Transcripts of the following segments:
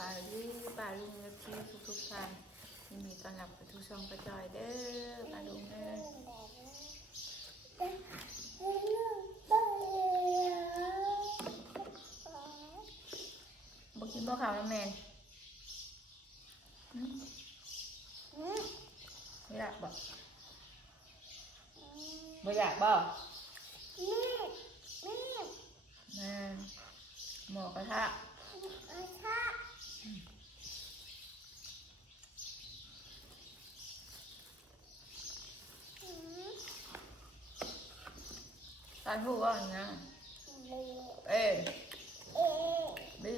บายดีป่าลุงและพี่ทุกท่านยินดีต้อนรับทุกช่องประจอยเด้อป่าลุงเด้อบอกกินบ่ข้าวน้ำแมนไม่อยากบ่บ่อยากบ่มาหมอกระทะตายหูว่าอย่างนี้เอ๊บี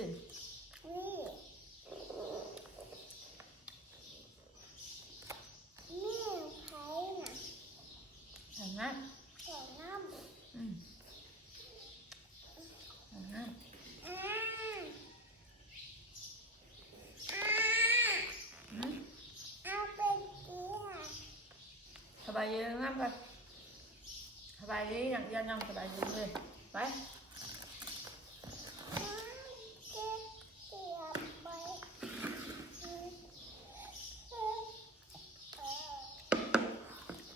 ทำงั้นสบายดีงามกันสบายดียังยังสบายดีเลยไป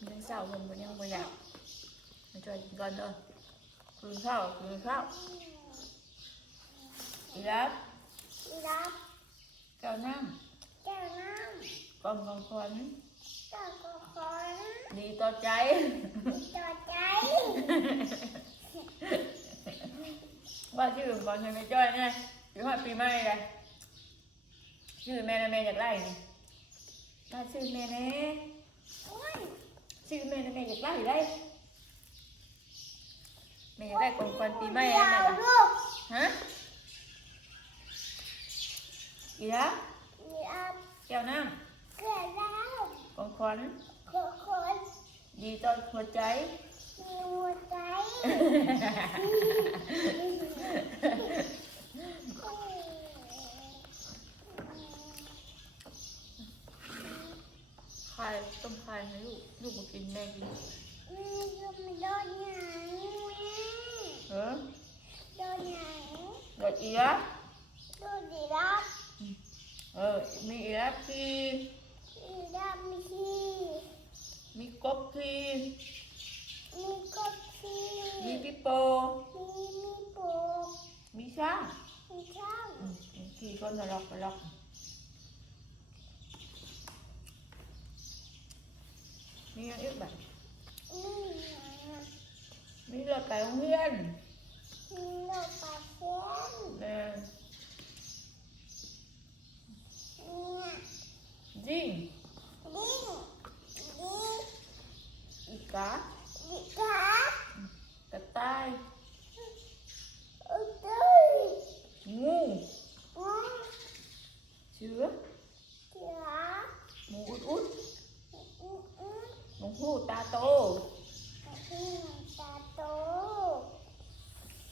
ยังเศร้าผมก็ยังไม่อยากมาช่วยกินก่อนเลยกินข้าวอีรับแก้วน้ำกล่องของขวัญดีต่อใจว่าชื่อก่อนให้แม่จ้อยนะชื่อว่าปีใหม่เลยชื่อแม่นะแม่อยากไล่นี่ว่าชื่อแม่นะชื่อแม่นะแม่อยากไล่ได้แม่อยากได้ของขวัญปีใหม่อะไรกันฮะอีละแก้วน้ำของขวัญดีต่อหัวใจไข่ต้มไข่ให้ลูกมากินแม่กินโดดอีละมีอีละที่มีกบที่มีปิโปมีช้างขี่คนละล็อกมีอะไรอีกแบบมีรถไปโรงเรียนจริงอีกากระต่ายงูเสือหมูอุดหมูหูตาโต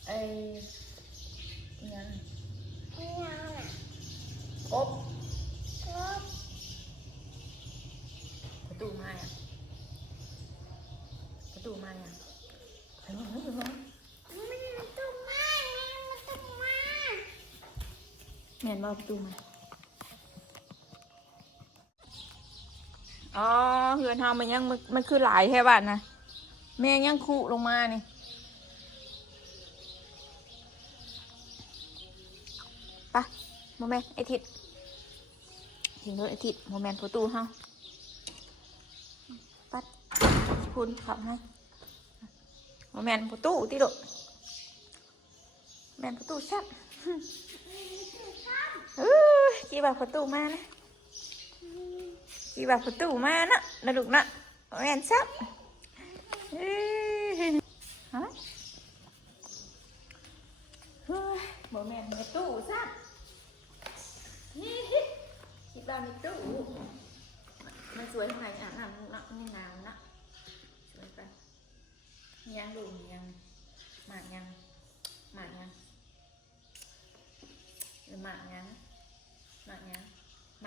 ไอ้ยังกบประตูมาอ่ะเฮ้ยเมียนมาประตูมาอ๋อเฮือนเฮามันยังมันคือหลายแค่บ้านนะแม่ยังคุลงมานี่ไปโมเมนต์ไอทิดถึงรถไอทิดโมเมนต์ประตูเฮาปัดคุณขับให้โมเมนต์ประตูที่ดุแมนประตูชัดกี่บาทประตูมานะกี่บาทประตูมานะนะลูกนะแมนชัดฮะโมเมนต์ประตูชัดกี่บาทประตูมันสวยทำไมอ่ะนี่หนาวนะสวยไปยังดูยังหมากยังหมา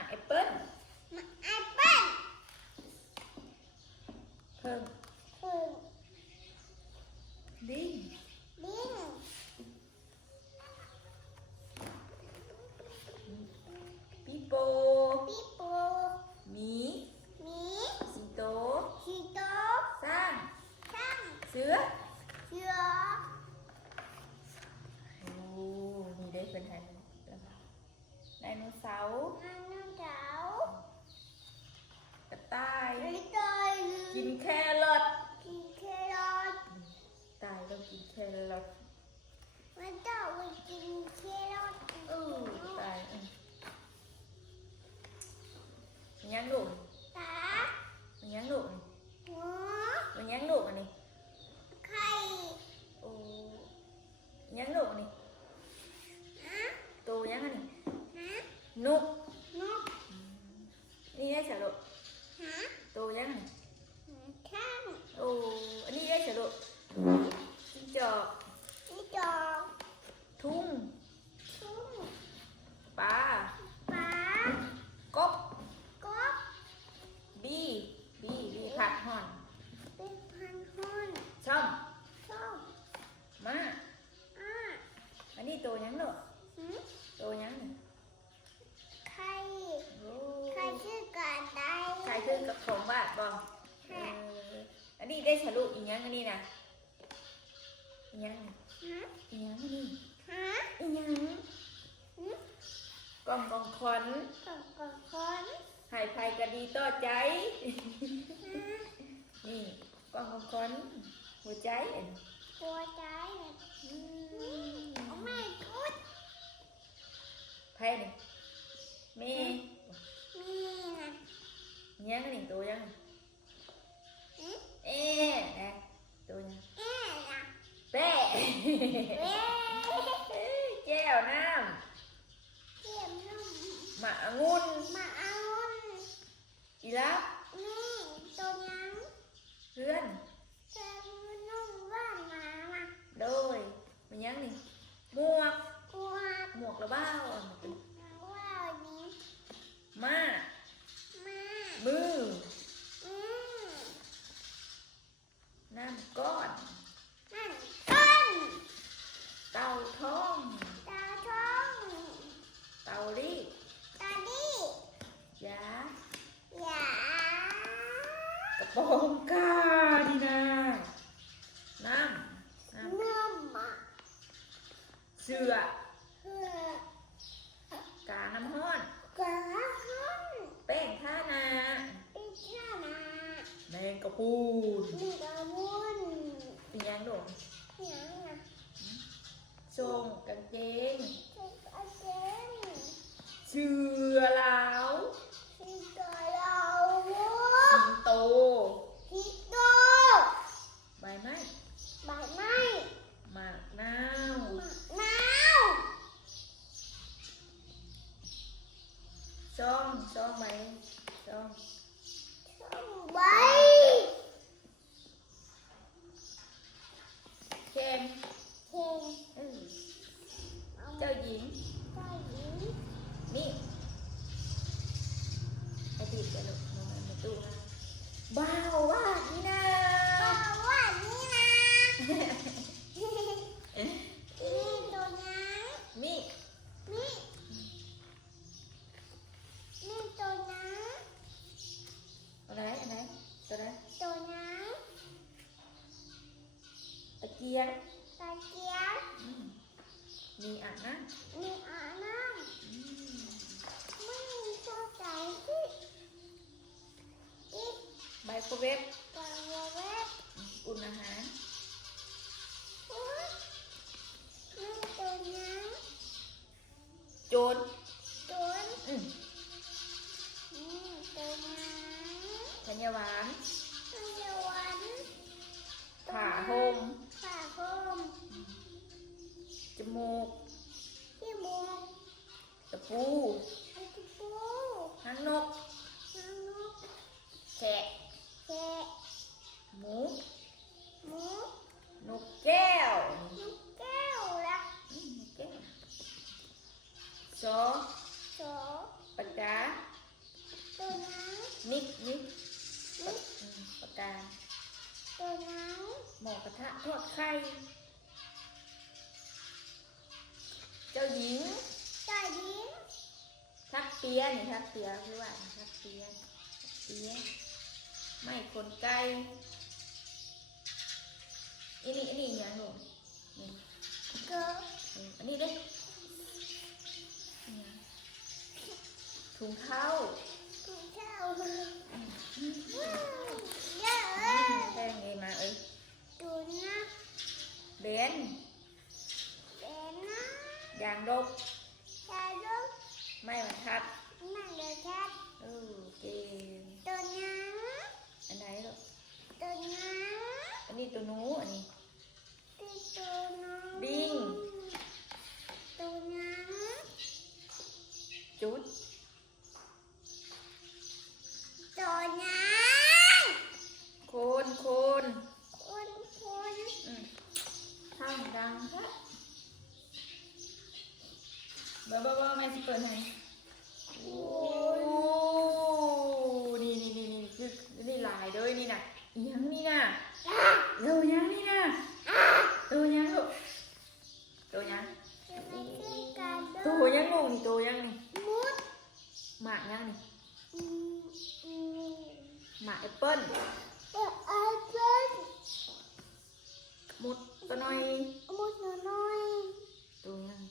กแอปเปิ้ลเพิ่มลิง ปิโป หมี หมี สิงโต สิงโต สร้าง ช้าง เสือ เสือ โอ้นี่ได้เป็นไทยไดโนเสาร์ ไดโนเสาร์ กระต่าย ไก่ตาย กินแครอท กินแครอท ตายต้องกินแครอท มันต้องไปกินแครอท ตายมันยังดุ ตา มันยังดุ หัว มันยังดุอันนี้ ไข่ โอ้ยังดุอันนี้ ฮะ โตยังอันนี้ ฮะ นุก นก นี่ได้เฉลุ ฮะ โตยังอันนี้ ช้าง โอ้อันนี้ได้เฉลุจิ้งจอก นี่จอก ทุ่ง ทุ่ง ปลา ปลาก บ กบ บีผักห่อน เป็นพันคน ช่อม ชอบ ม้า อ่ะ อันนี้โตยังดุ หืม โตยังนี่ ไข่ โอ้ ไข่ชื่อการได้ ใครคือกับของบาทบ่อันนี้ได้ฉลุอีกยังอันนี้นะอีกยังนี่ ฮะ อีกยังอันนี้ ฮะ อีกยัง หืม กล่องขอน กับคน หายภัยกระดีต่อใจ ฮะ นี่กล่องขอนหัวใจอัน หัวใจเนี่ยโอ้ไม่กูด ไพ่นี่แม่ มีนะ ยังอันนี้ตัวยัง หืม เอ๊ะนะตัวยัง เอ๊ะนะ แป้ เอ๊ะ แก้วน้ เยี่ยมนุ่ม ำหมางุ่น มาเอา อีลับ นี่ตัวยัง เพื่อน เจอนุ่มว่านมามา โดยมันยังนี่หมวก กลัว หมวกระเบ้าอ่ะมันเป็น ว่านี้ ม้า มา มือ อืม น้ำก้อน นั่นต้น เต่าทอง ตาท้อง เต่ารีด ตาดี ยา หยาก ระโปรงกาดีนะน้ำ นุ่มอ่ะ เสือ เพื่อก าน้ำห้อน กระหัน แป้งท่านา ปิชานา แมงกะพรุน มีกระมุน เป็นยังโดง หยังอ่ะ ทรงกางเกง เจ็บอาเจน เสือลาว ที่ตัวเรา สิงโต ที่โต ใบไม้ ใบไม้ หมากนาว หนาว ช่องใบช่อง ใบ เข็ม เข่ง เออเจ้าหญิง เจ้าหญิง นี่ไอติดจะหลุดลงในตู้นะบ้าวว่านี่นะ บอกว่านี่นะนี่ตัวนั้น มี นี่นี่ตัวนั้น อะไรตัวไหน ตัวนั้น ตะเกียง ตะเกียบ มีอ่างนะ มีอ่างน้ำไม่มีตัวใจที่อีก ไมโครเวฟ ตัวเว็บ อุ่นอาหาร นี่ตัวนั้น โจร ตัว อืม นี่ตัวนั้น ธัญหวาน พยาวัน ผ่าห่ม ผ่าโฮม จมูก ที่มูก ตะปู ไอ้ที่ปู หางนก นางนก แกะ แกะ หมู หมู นกแก้ว นกแก้วละ นกแก้วซอ โส ปากกา ตัวนั้น นิก นี่ ปากกา ตัวนั้น หมูกระทะทอดไข่ เจ้าหญิง เจ้าหญิง ทักษ เปียนี่ทักเปียคือว่าทักเปียไม่คนไกลอันนี้อย่างหนูนี่ ก็ อันนี้เด้ถุงเท้า กูเจ้าเยอะ แพงไงมาเอ้ย ดูนะ เบน เป็นนะ ยางดก ชาลูก ไม่บรรทัด นั่งเดือดชัด เก่ง ตัวน้ อันไหนลูก ำตัวน้ อันนี้ตัวหนูอันนี้ ำที่ตัวน้ำ บิง ตัวน้ จุด ำตัวน้ โคน ำคนคน ข้างดังครับเบอร์ไม่สิเปิดให้โอ้นี่คือนี่ลายด้วยนี่น่ะยังนี่น่ะเร็วยังนี่น่ะตัวยังลูกตัวยัง จะไม่ขึ้นกัน ตัวยังงงนี่ตัวยังนี่ มุด หมากยังนี่ อืม หมากแอปเปิ้ล ไอ้เพื่อน มุดตัวน้อย มุดน้อย ตัวยัง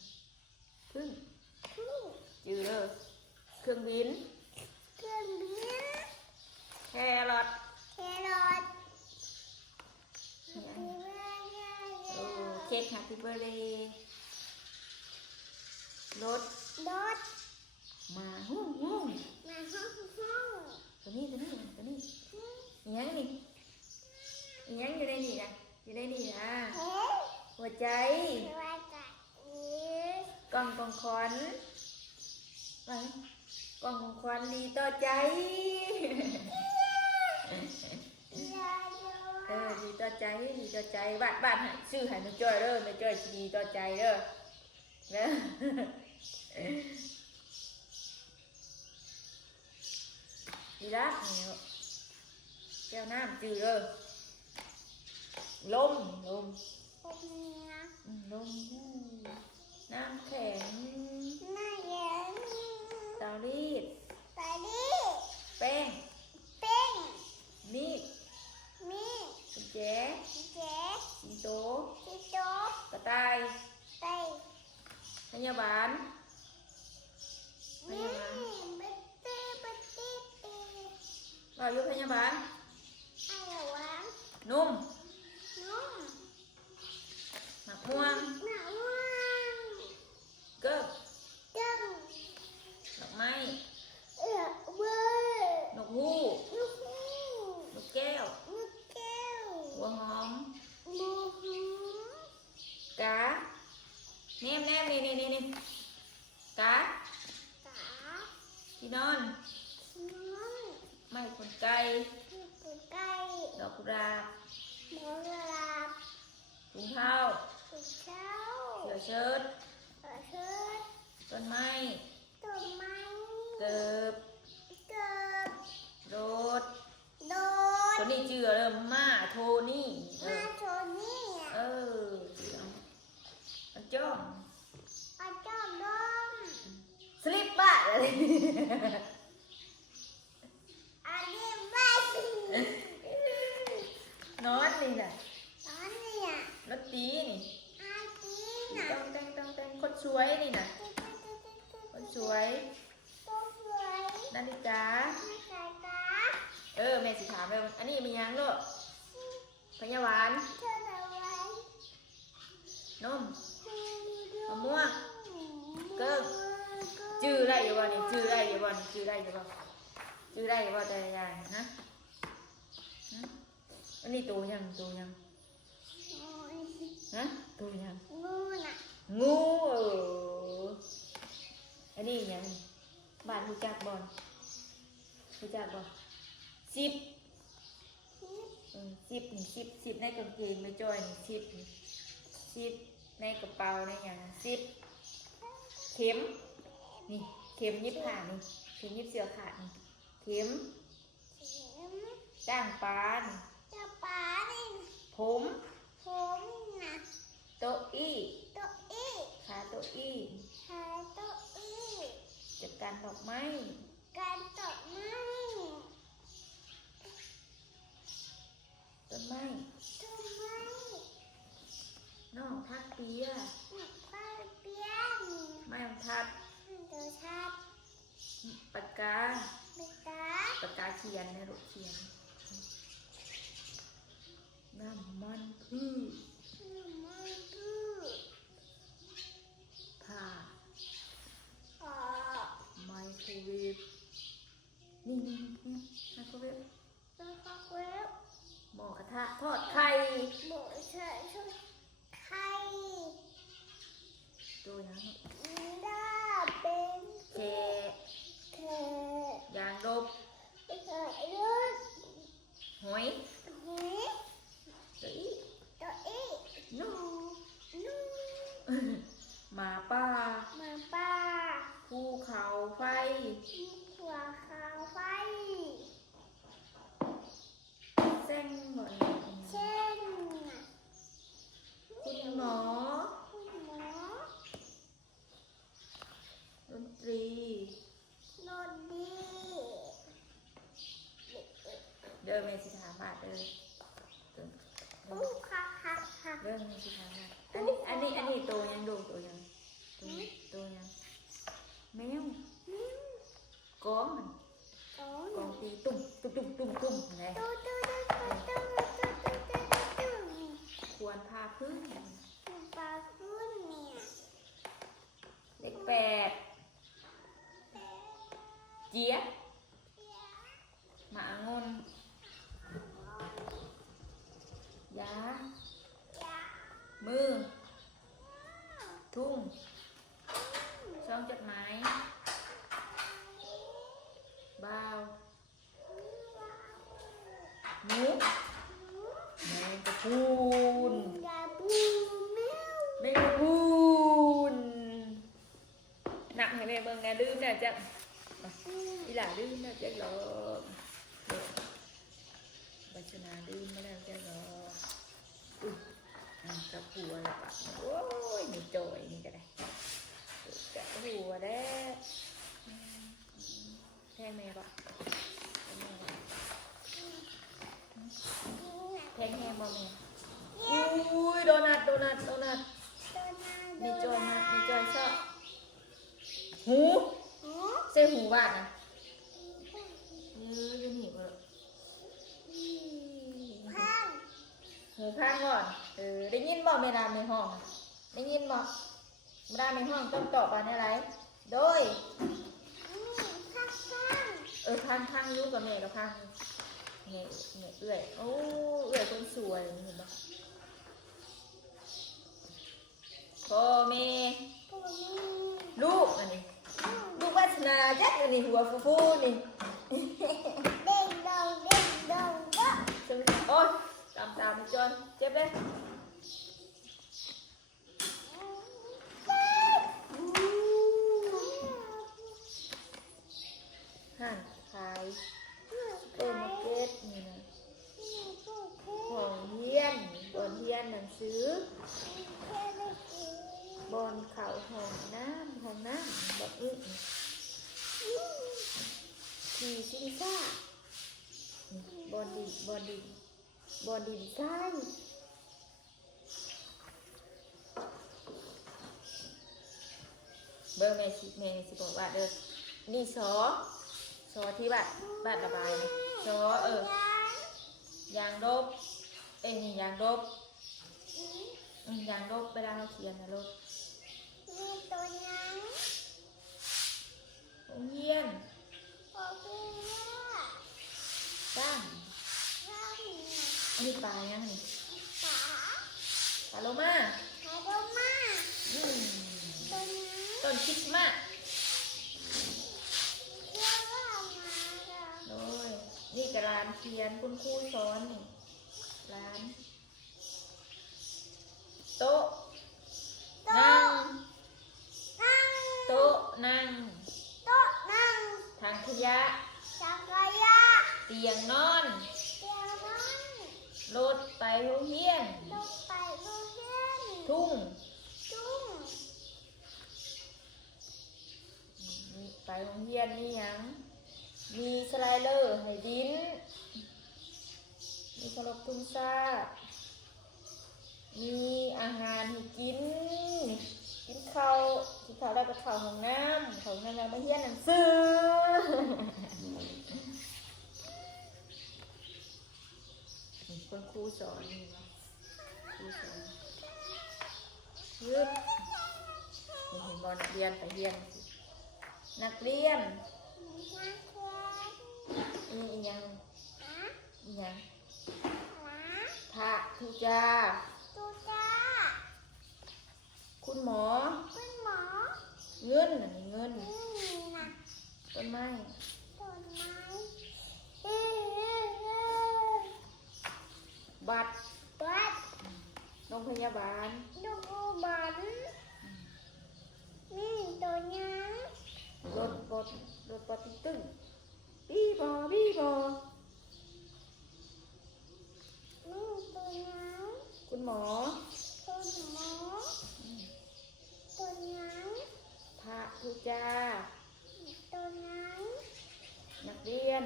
พึ่ง คู่ จือเลยเครื่องบิน เครื่องบิน แครอท แครอท เค้กแฮปปี้เบอร์เดย์รถ รถ มาหุ้ง มาห้องห้อง ตัวนี้อีหยังนี่อีหยังอยู่ในนี่นะอยู่ในนี่นะ เฮ้ย หัวใจ ว่าจะอีก กล่องของขวัญไปกล่องของขวัญดีต่อใจ ยาโย ดีต่อใจบ้านให้ซื้อให้แม่จ้อยเด้อแม่จ้อยสิดีต่อใจเด้อเด้อดีละนี่แก้วน้ำจืดเด้อลม พวกนี้นะ ลมน้ำแข็ง หน้าแย้ม เตารีด ไปดิ แป้ง เป็น มีด มี กุญแจ เจ๊ สิงโต ที่โต๊ะ กระต่าย ไป พยาบาล นี่บัตตี้บัตตี้ตี เราอยู่พยาบาล ไอ้หวาน นุ่ม นุ่ม หมักม่วง หนักว่าง เกิบ จัง ดอกไม้ เบอร์ นกฮูก ลูกหู นกแก้ว ลูกแก้ว หัวหอม ลูกหู กาแนมนี่กา ตา ที่นอน น้อง ไม้ขนไก่ ลูกปูไก่ ดอกกุหลาบ หมูกระลาบ ถุงเท้า ปูเช้า เสื้อเชิ้ต เชิด ต้นไม้ ต้นไม้ เกิบ เกิด โดด โด ตัว ด นี้ชื่ออะไรมาโทนี่ มาโชนี่ ชื่ออันจ้อง อาจอมดม สลิปบ้าอะไร อันนี้ไม่ นอนนี่น่ะ ตอนนี้อ่ะ รถตีนี่ อาจีน่ะ ต้องคนสวยนี่น่ะคนสวย ตัวสวย นาฬิกา ไม่ใส่ตา แม่สิถามเลยอันนี้มียังลูกพยาบาล เธอเอาไว้ นม มะม่วง เกิ้ง จื้อได้อยู่บ่นี่จื้อได้อยู่บ่แต่ละอย่างฮะอันนี้ตัวยังฮะตัวยัง งูน่ะ งูอันนี้ยังบ้านรู้จักบ่สิบสิบในกางเกงไม่จ้อยนี่สิบในกระเป๋าในอย่าง10เข็มนี่เข็มยิบขานี่เข็มยิบเสื้อขาดนี่เข็ม เข็ม จ้างปลานี่ จะปานี่ ผม ผมน่ะ โต๊ะอี้ ตัวอี้ ขาโต๊ะอี้ หาตัวอี้ จักร การดอกไม้ การตกไม้ ต้นไม้ ต้นไม้ น้องทักเปีย ป้าเปียน ไม้บรรทัด เดือชัด ปากกา เบ็ดตา ปากกาเขียนนะลูกเขียนน้ำมันพืช มันคือ ผ้า อ๋อ ไมโครเวฟนี่ไมโครเวฟ แล้วก็เว็บ หม้อกระทะทอดไข่ หมูใส่ชุดไข่ ตัวยัง ดาเป็น แกะ เธอย างลบ เธอยืด หอย หี ตี ตัวอี นู นู หมาป่า มาป้า ภูเขาไฟ มีหัวขาวไฟ เส้นหมด เช่น คุณหมอ คุณหมอ ดนตรี โนดดี เดินเมสิถามบาทเลยเดิน อู้ค่ะค่ะค่ะ เรื่องเมสิถามบาทอันนี้ตัวยังดูตัวยังตัวยังแมวกองมัน โอ้ กองตีตุ้มไง ตู้ตู้ตู้ตู้ตู้ตู้ตู้ตู้ตู้ ควรพาพึ่ง ปลาฟุ้นเนี่ย เลขแปดเจี๊ยบหมางนยามือทุ่งช่องจดหมายบ่าวหมูแมงกะพรุน ยาบูแมว แมงกะพรุนหนักให้แม่เบิ่งนะดื้อน่ะจังอีหล่าดื้อน่ะจังหรอกบัชนาดื้อมาแล้วจังหรอกอุ้ยกับหัวแล้วปะโอ้ยนี่จอยนี่ก็ได้กับหัวแล้วแทงแม่ปะแทงแม่บ่แม่อุ้ยโดนัทมีจอยชอบหูใส่หูบาดนะอยู่นี่บ่หูข้างก่อนได้ยินบ่เวลาในห้องได้ยินบ่เวลาในห้องต้องตอบว่าอะไรโดยข้างอยู่กับแม่กับข้างแม่เอื้อยโอ้เอื้อยคนสวยเห็นบ่พ่อแม่ลูกอันนี้ลูกวาสนาจักอันนี้หัวฟูนี่โอ้ยตามจนเจ็บเลยห่านขายเต้นมาร์เก็ตนี่นะของเฮียนบนเฮียนหนังสือบนเขาห้องน้ำแบบอึ้งขี่ซิงซ่าบอดินทรายเบอร์แม่สิบอกว่าเด้อนี่ซอที่บ้านระบายนะซอยางลบนี่ยางลบยางลบเวลาเราเขียนนะลบโรงเรียนจ้างอันนี้ปลายังนี่ปลาโลมาต้นคริสต์มาสโอ้ยนี่กระดานเขียนคุณครูสอนนี่ร้านโต๊ะนั่งโต๊ะนั่งถังขยะเตียงนอนรถไปโรงเรียนทุ่งนี่ไป โรงเรียนนี่ยังมีสไลเดอร์ให้ดินมีขนมตุ้มซ่ามีอาหารให้กินข้าวแล้วก็ข้าวของน้ำแล้วมาเรียนหนังสือคุณครูสอนนี่วะครูสอนยืดเห็นบอนักเรียนไปเรียนนักเรียนอีหยังพระทุจาคุณหมอเงินอันนี้เงินต้นไม้บัตรโรงพยาบาลรถปอติ๊กตึ้งบี้บอคุณหมอพระทุจานักเรียน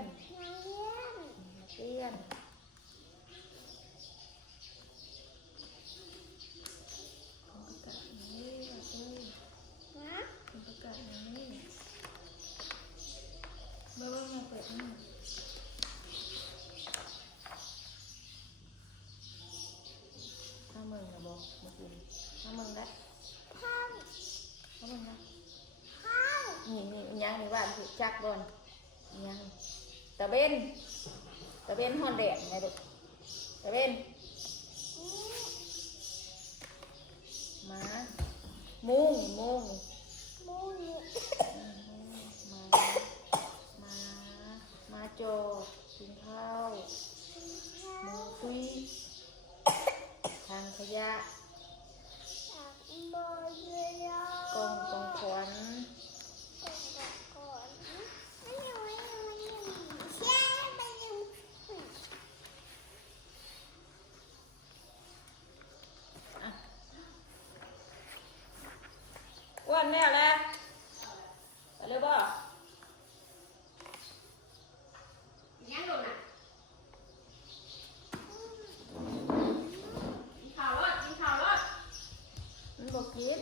ถ้ามึงนะบอกมากินถ้ามึงได้นี่ยังนี่ว่าถูกจักบอลยังตะเบนฮอนแดดไงลูกตะเบนมามุ้งมาโจกินข้าวหมูคุยทางขยะกองขวัญอ้วนแม่แล้วไปเลยบ่ยังโดนอ่ะกินข้าวรถมันบอกกิน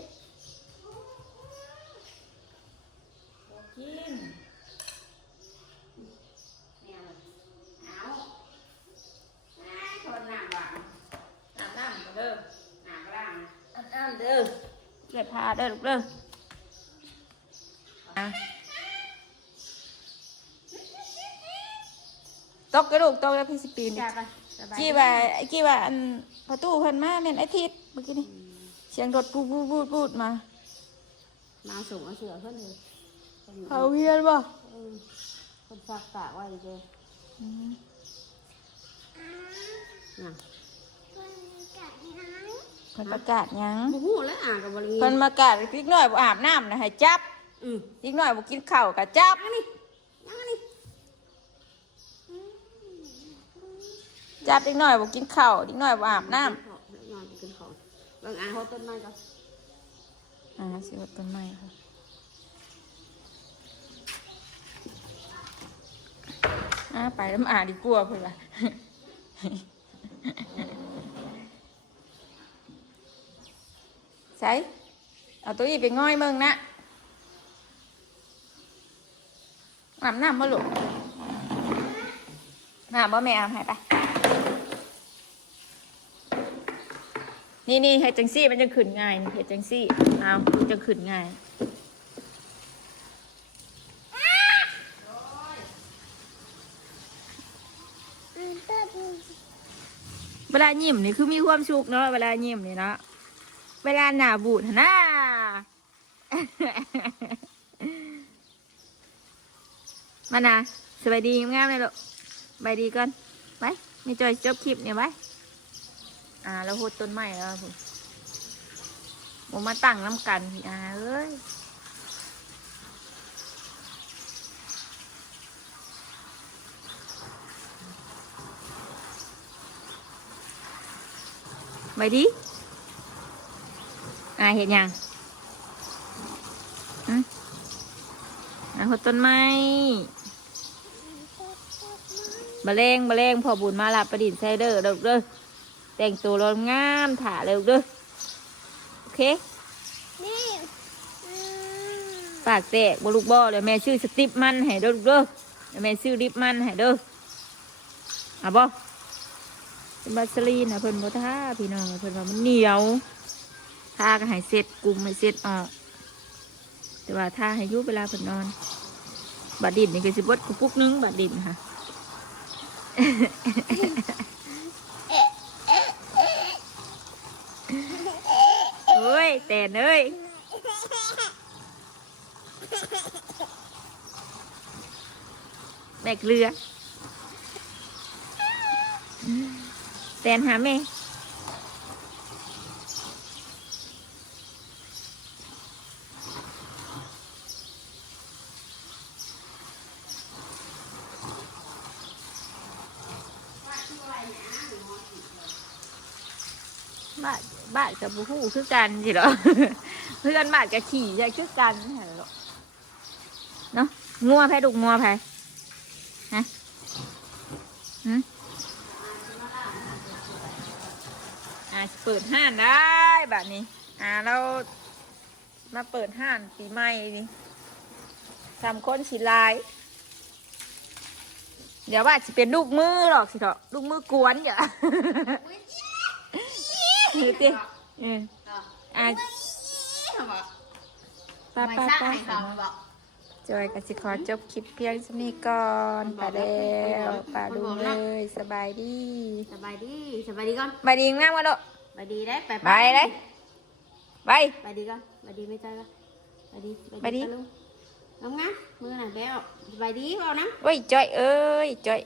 เนี่ยเอาทนน้ำหวานน้ำก็เด้อน้ำก็ล้างอันเด้อเก็บผ้าเด้อลูกเด้อตกกระดูกตกแล้วพี่สิปีนกี่ว่าอันประตูเพิ่นมาแม่นอาทิตย์เมื่อกี้นี่เสียงรถปูดมาส่งเอาเสือเพิ่นเลย เขาเฮียนบ่เพิ่นฝากตากไว้เด้น่ะเพิ่นประกาศหยัง บ่ฮู้แล้วอ่านก็บ่ได้ยิน เพิ่นประกาศอีกหน่อยบ่อาบน้ำนะให้จับอีกหน่อยบ่กินข้าวก็จับจับอีกหน่อยบ่กินข้าวอีกหน่อยบ่อาบน้ำกินข้าวบางอ่านเฮาต้นไม้ก็สิว่าต้นไม้ค่ะไปแล้วมาดีกว่าเพิ่นล่ะใส่เอาตัวอีไปง่อยมึงนะอาบน้ำมาลูกอาบบ่แม่อาบให้ไปนี่ให้จังซี่มันจะขึ้นง่ายเฮ็ดจังซี่เอาจะขึ้นง่ายเวลายิ้มนี่คือมีความสุขเนาะเวลายิ้มนี่เนาะเวลาหน้าบูดนะ มานะสบายดีงามเลยลูกสบายดีก่อนไปมีจอยจบคลิปเนี่ยไปเราโหดต้นไม้แล้วผมมาตั้งน้ำกันเอ้ยไปดิเห็นยัง หดต้นไม้บะเลงพอบุญมาละประดิษฐ์ไซเดอร์เด้อแต่งตัวร้อนงามถ่าเลยเด้อโอเค นี่ ปากแตกบลูกบ่อเดี๋ยวแม่ชื่อสติปมันให้เด้อลูกเด้อเดี๋ยวแม่ชื่อดิปมันให้เด้ออ่ะบ่เป็นบาสลีนนะเพิ่นบ่ท่าพี่น้องเพิ่นว่ามันเหนียวท่าก็ให้เสร็จกลุ่มให้เสร็จออกแต่ว่าท่าให้ยุบเวลาเพิ่นนอนบาดดินนี่ก็สิเบิดกุ๊กนึงบาดดินค่ะ เฮ้ยแต่เอ้ยแบกเรือแตนหาแม่บ้านกับบูฮู้คือกันสิเหรอ เพื่อนบ้านกับขี่ใช่คือกันเหรอเนาะงัวแพ้ดุงัวแพ้ฮะเปิดห้านได้แบบนี้เรามาเปิดห้านปีใหม่นี่3 คนสีลายเดี๋ยวว่าจะเป็นลูกมือหรอกสิเถอะลูกมือกวนอย่าดูสิป้าจอยกับสิขอจบคลิปเพียงสนี้ก่อนไปแล้วป้าดูเลยสบายดี สบายดีก่อน บายดีงามกันลูก สบายดีได้ไป ไปเลยไป สบายดีก่อนสบายดีไม่ใจวะสบายดี สบายดี ลุงน้องนะมือหน่ะแบ๊วสบายดีเปล่านะ เว้ยจอยเอ้ยจอย